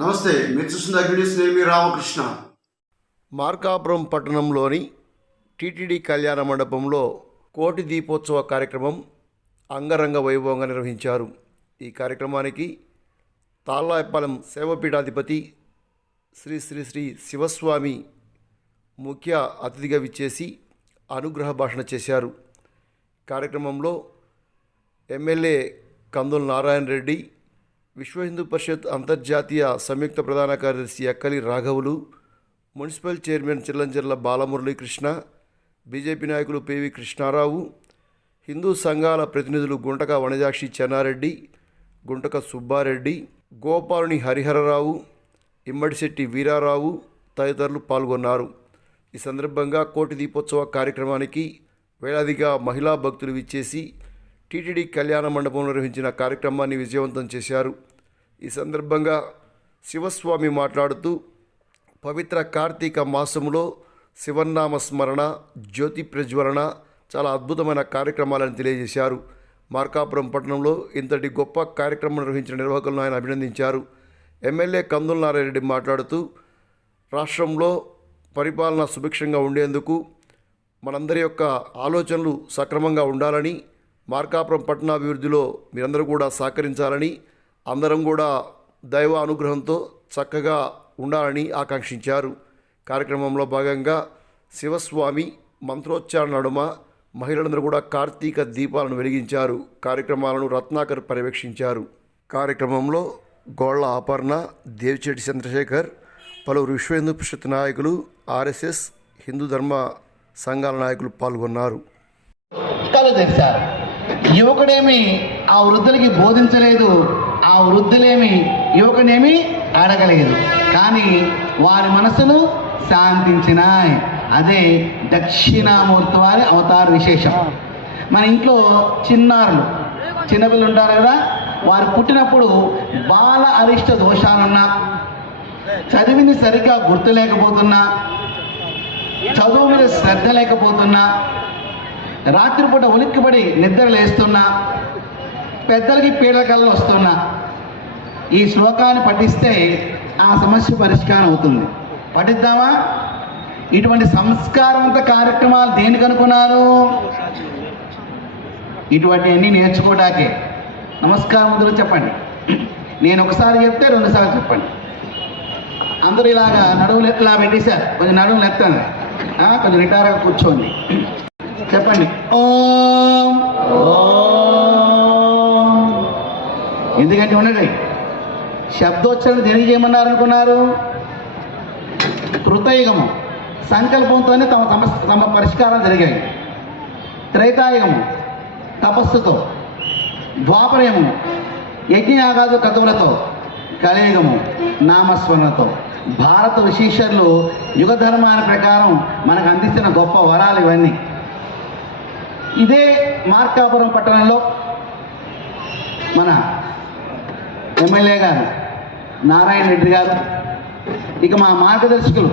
నమస్తే మీరు చూస్తున్న అగ్నిస్ నేమి రామకృష్ణ. మార్కాపురం పట్టణంలోని టీటీడీ కళ్యాణ మండపంలో కోటి దీపోత్సవ కార్యక్రమం అంగరంగ వైభవంగా నిర్వహించారు. ఈ కార్యక్రమానికి తాళ్ళాయపాలెం సేవపీఠాధిపతి శ్రీ శ్రీ శ్రీ శివస్వామి ముఖ్య అతిథిగా విచ్చేసి అనుగ్రహ భాషణ చేశారు. కార్యక్రమంలో ఎమ్మెల్యే కందుల నారాయణ రెడ్డి విశ్వ హిందూ పరిషత్ అంతర్జాతీయ సంయుక్త ప్రధాన కార్యదర్శి Akkali రాఘవులు municipal chairman Chillamcherla Balamuralikrishna BJP నాయకులు పివి కృష్ణారావు హిందూ సంఘాల ప్రతినిధులు గుంటక వనజాక్షి చెన్నారెడ్డి గుంటక సుబ్బారెడ్డి గోపాలుని హరిహరరావు ఇమ్మడిశెట్టి వీరారావు తదితరులు పాల్గొన్నారు. ఈ సందర్భంగా కోటి దీపోత్సవ కార్యక్రమానికి వేలాదిగా మహిళా భక్తులు విచ్చేసి టీటీడీ కళ్యాణ మండపంలో నిర్వహించిన కార్యక్రమాన్ని విజయవంతం చేశారు. ఈ సందర్భంగా శివస్వామి మాట్లాడుతూ పవిత్ర కార్తీక మాసంలో శివనామ స్మరణ జ్యోతి ప్రజ్వలన చాలా అద్భుతమైన కార్యక్రమాలను తెలియజేశారు. మార్కాపురం పట్టణంలో ఇంతటి గొప్ప కార్యక్రమం నిర్వహించిన నిర్వాహకులను ఆయన అభినందించారు. ఎమ్మెల్యే కందుల నారాయణరెడ్డి మాట్లాడుతూ రాష్ట్రంలో పరిపాలన సుభిక్షంగా ఉండేందుకు మనందరి యొక్క ఆలోచనలు సక్రమంగా ఉండాలని మార్కాపురం పట్టణాభివృద్ధిలో మీరందరూ కూడా సహకరించాలని అందరం కూడా దైవ అనుగ్రహంతో చక్కగా ఉండాలని ఆకాంక్షించారు. కార్యక్రమంలో భాగంగా శివస్వామి మంత్రోచ్చారణ నడుమ మహిళలందరూ కూడా కార్తీక దీపాలను వెలిగించారు. కార్యక్రమాలను రత్నాకర్ పర్యవేక్షించారు. కార్యక్రమంలో గోళ్ళ అపర్ణ దేవిచెట్టి చంద్రశేఖర్ పలువురు విశ్వ హిందూ పరిషత్ నాయకులు ఆర్ఎస్ఎస్ హిందూ ధర్మ సంఘాల నాయకులు పాల్గొన్నారు. యువకుడేమి ఆ వృద్ధులకి బోధించలేదు ఆ వృద్ధులేమి యువకుడేమి అడగలేదు. కానీ వారి మనసులు శాంతించినాయి. అదే దక్షిణామూర్తి వారి అవతార విశేషం. మన ఇంట్లో చిన్నారులు చిన్నపిల్లలు ఉంటారు కదా వారు పుట్టినప్పుడు బాల అరిష్ట దోషాలున్నా చదివింది సరిగ్గా గుర్తులేకపోతున్నా చదువు మీద శ్రద్ధ లేకపోతున్నా రాత్రిపూట ఉలిక్కిపడి నిద్ర లేస్తున్నా పెద్దలకి పీడకల్లో వస్తున్నా ఈ శ్లోకాన్ని పఠిస్తే ఆ సమస్య పరిష్కారం అవుతుంది. పఠిద్దామా? ఇటువంటి సంస్కారవంత కార్యక్రమాలు దేనికి అనుకున్నారు? ఇటువంటివన్నీ నేర్చుకోవడాకే నమస్కారం ముందులో చెప్పండి. నేను ఒకసారి చెప్తే రెండుసార్లు చెప్పండి. అందరూ ఇలాగా నడువులు ఎట్లా పెట్టేశారు? కొంచెం నడువులు ఎత్తండి. కొంచెం రిటార్గా కూర్చోండి. చెప్పండి. ఓం ఓం. ఎందుకంటే ఉండండి. శబ్దోచ్చరణ దేనికి చేయమన్నారు అనుకున్నారు కృతయుగము. సంకల్పంతోనే తమ సమస్య తమ పరిష్కారం జరిగాయి. త్రేతాయుగము తపస్సుతో ద్వాపరయము యజ్ఞయాగాదు కథవులతో కలియుగము నామస్మరణతో. భారత విశేషర్లు యుగధర్మాల ప్రకారం మనకు అందిస్తున్న గొప్ప వరాలు ఇవన్నీ. ఇదే మార్కాపురం పట్టణంలో మన ఎమ్మెల్యే గారు నారాయణ రెడ్డి గారు. ఇక మా మార్గదర్శకులు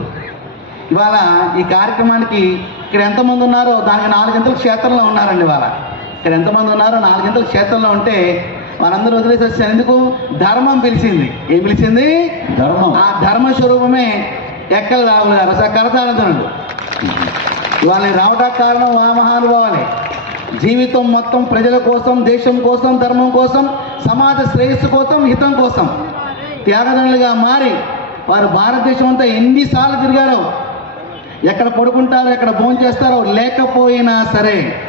ఇవాళ ఈ కార్యక్రమానికి ఇక్కడ ఎంతమంది ఉన్నారో దానికి నాలుగింతల క్షేత్రంలో ఉన్నారండి ఇవాళ. ఇక్కడ ఎంతమంది ఉన్నారో నాలుగింతల క్షేత్రంలో ఉంటే వారందరూ వదిలేసి వచ్చారు ఎందుకు? ధర్మం పిలిచింది. ఏం పిలిచింది? ధర్మం. ఆ ధర్మ స్వరూపమే ఎక్కల రావులు గారు. అసలు వాళ్ళని రావడానికి కారణం ఆ జీవితం మొత్తం ప్రజల కోసం దేశం కోసం ధర్మం కోసం సమాజ శ్రేయస్సు కోసం హితం కోసం. త్యాగదనులుగా మారి వారు భారతదేశం అంతా ఎన్నిసార్లు తిరిగారో ఎక్కడ పడుకుంటారో ఎక్కడ భోజనం చేస్తారో లేకపోయినా సరే.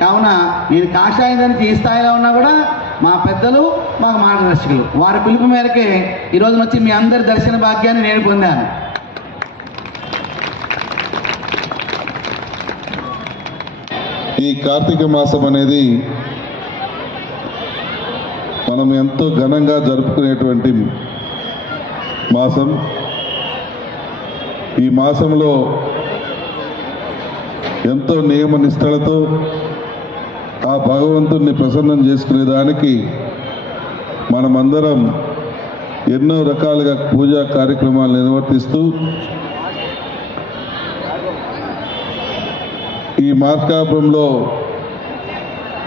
కావున నేను కాషాయం దానికి ఈ స్థాయిలో ఉన్నా కూడా మా పెద్దలు మా మార్గదర్శకులు వారి పిలుపు మేరకే ఈరోజు వచ్చి మీ అందరి దర్శన భాగ్యాన్ని నేను పొందాను. ఈ కార్తీక మాసం అనేది మనం ఎంతో ఘనంగా జరుపుకునేటువంటి మాసం. ఈ మాసంలో ఎంతో నియమ నిష్టలతో ఆ భగవంతుణ్ణి ప్రసన్నం చేసుకునే దానికి మనమందరం ఎన్నో రకాలుగా పూజా కార్యక్రమాలు నిర్వర్తిస్తూ మార్కాపురంలో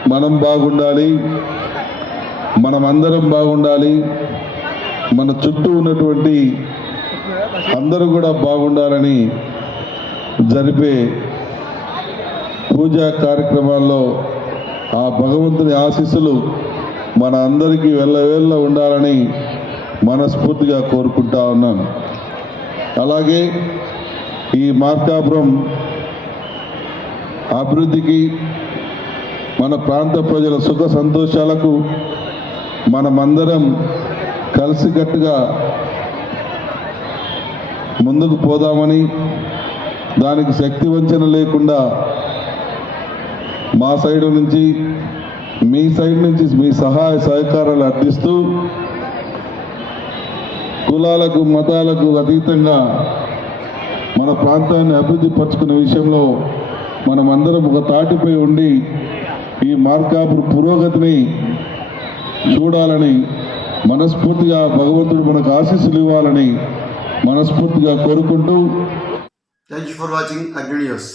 మనం బాగుండాలి మనమందరం బాగుండాలి మన చుట్టూ ఉన్నటువంటి అందరూ కూడా బాగుండాలని జరిపే పూజా కార్యక్రమాల్లో ఆ భగవంతుని ఆశీస్సులు మన అందరికీ వెళ్ళవేళ్ళ ఉండాలని మనస్ఫూర్తిగా కోరుకుంటా ఉన్నాను. అలాగే ఈ మార్కాపురం అభివృద్ధికి మన ప్రాంత ప్రజల సుఖ సంతోషాలకు మనమందరం కలిసికట్టుగా ముందుకు పోదామని దానికి శక్తి వంచన లేకుండా మా సైడ్ నుంచి మీ సైడ్ నుంచి మీ సహాయ సహకారాలు అర్థిస్తూ కులాలకు మతాలకు అతీతంగా మన ప్రాంతాన్ని అభివృద్ధి పరుచుకునే విషయంలో మనమందరం ఒక తాటిపై ఉండి ఈ మార్కాపు పురోగతిని చూడాలని మనస్ఫూర్తిగా భగవంతుడు మనకు ఆశీస్సులు ఇవ్వాలని మనస్ఫూర్తిగా కోరుకుంటూ thank you for watching Agni news